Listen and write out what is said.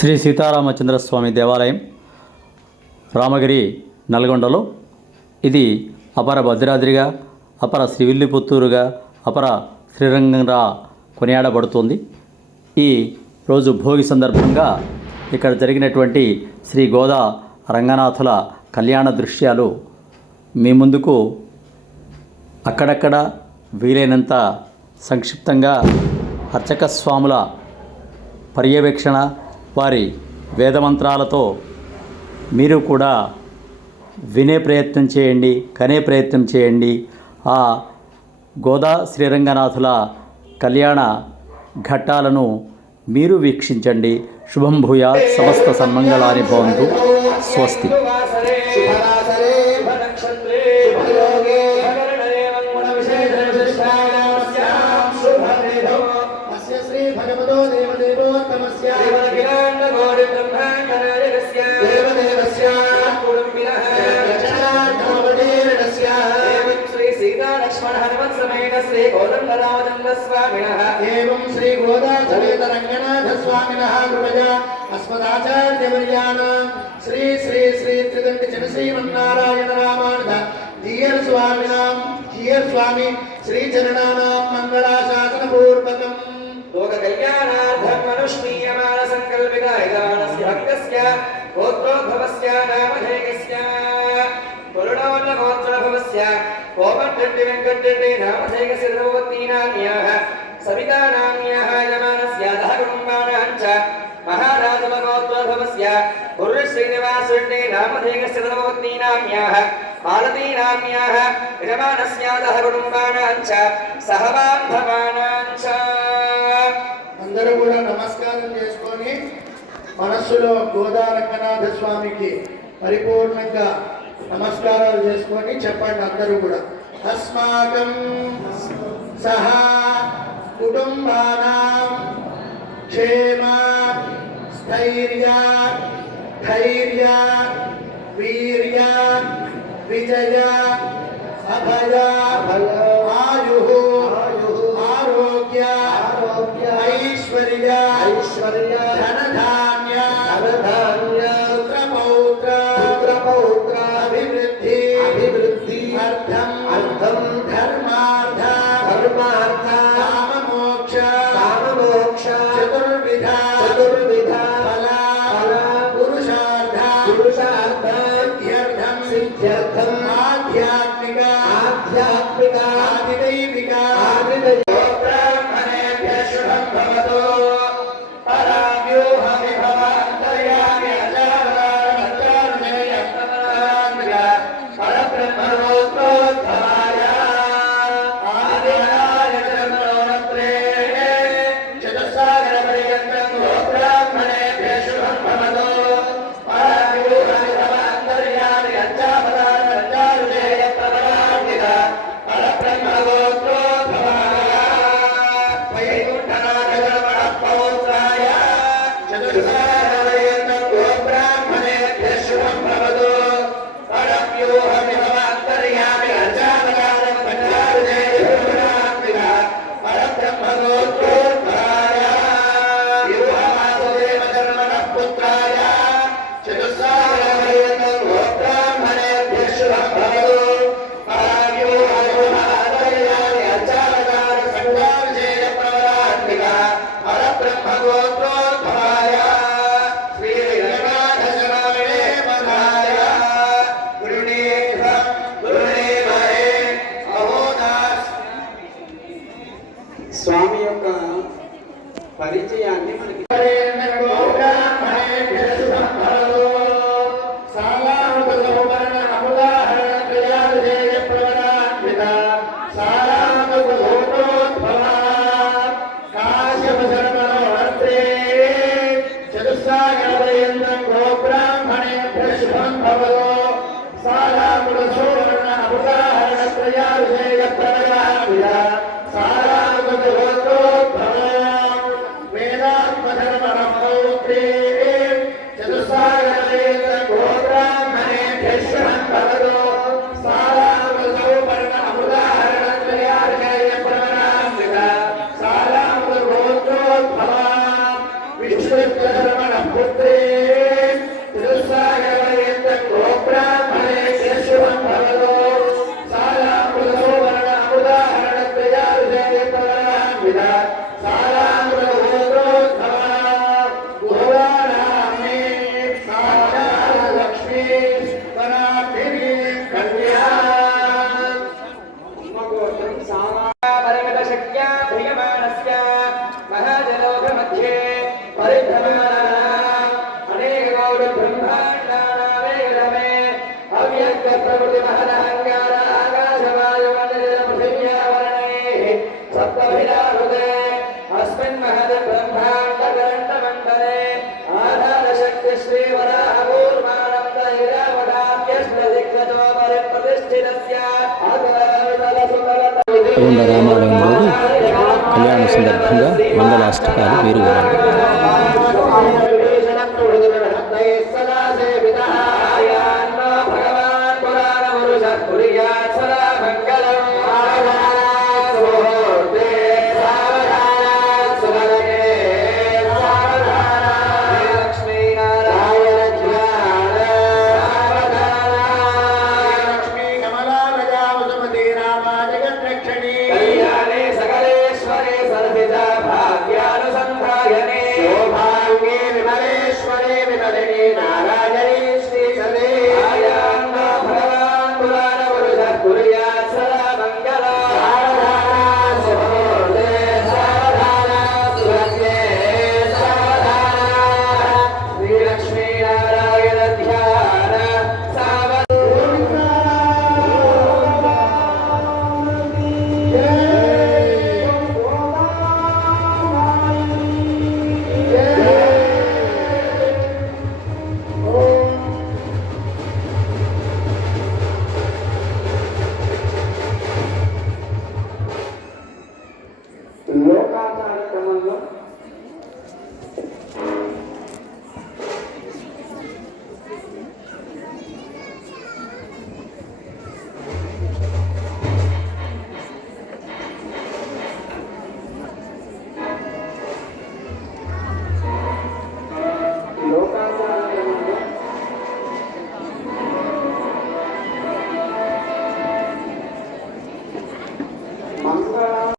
శ్రీ సీతారామచంద్రస్వామి దేవాలయం రామగిరి నల్గొండలో. ఇది అపర భద్రాద్రిగా, అపర శ్రీవిల్లిపుత్తూరుగా, అపర శ్రీరంగంగా కొనియాడబడుతుంది. ఈ రోజు భోగి సందర్భంగా ఇక్కడ జరిగినటువంటి శ్రీ గోదా రంగనాథుల కళ్యాణ దృశ్యాలు మీ ముందుకు అక్కడక్కడ వీలైనంత సంక్షిప్తంగా అర్చక స్వాముల పర్యవేక్షణ, వారి వేదమంత్రాలతో మీరు కూడా వినే ప్రయత్నం చేయండి, కనే ప్రయత్నం చేయండి. ఆ గోదా శ్రీరంగనాథుల కళ్యాణ ఘట్టాలను మీరు వీక్షించండి. శుభం భూయాత్, సమస్త సన్మంగళాని భవంతు. స్వస్తి. श्री गोदंडरामचंद्रस्वामिनः एवं श्री गोदा समेत रंगनाथस्वामिनः कृपया अस्मदाचार्यवर्याणां श्री श्री श्री त्रिदंड श्रीमन्नारायण रामानुज जीयर स्वामी श्री चरणानां मंगलाशासनपूर्वकं लोक कल्याणार्थं मनुष्मीयमान संकल्पितायदानस्य भक्तस्य गोत्रोद्भवस्य नामधेयस्य पुरुणोन्नगोत्रभवस्य कोमट्टि वेङ्कटरेड्डी नामधेयस्य सर्ववतीनाम्याः सवितानाम्याः यजमानस्याधः कुटुम्बानां च महाराजमगोत्रोद्भवस्य पुरुषश्रीनिवासरेड्डी नामधेयस्य सर्ववतीनाम्याः मालतीनाम्याः यजमानस्याधः कुटुम्बानां च सहबान्धवानां च అందరూ కూడా నమస్కారం చేసుకొని మనస్సులో గోదా రంగనాథ స్వామికి పరిపూర్ణంగా నమస్కారాలు చేసుకొని చెప్పండి. అందరూ కూడా అస్మాకం సహా కుటుంబానాం క్షేమ స్థైర్య ధైర్య వీర్య విజయ అభయ ఆయు ఆరోగ్య ఐశ్వర్య ధనధాన్య పుత్రపౌత్ర అభివృద్ధి అర్థం ధర్మార్థ కామమోక్ష చతుర్విధ ఫల పురుషార్థ సిద్ధ్యర్థం ఆధ్యాత్మిక ఆదిదైవిక స్వామి యొక్క పరిచయాన్ని మనకి पुत्रे तिरुसागरपर्यन्त गोब्राह्मणे केशवं भवतो सालामृतसुवर्ण अमृताहरणत्रया विजयपरान्विता కొండ రామాలయంలోని కళ్యాణ సందర్భంగా మంగళాష్టకాలు వీరు వినండి.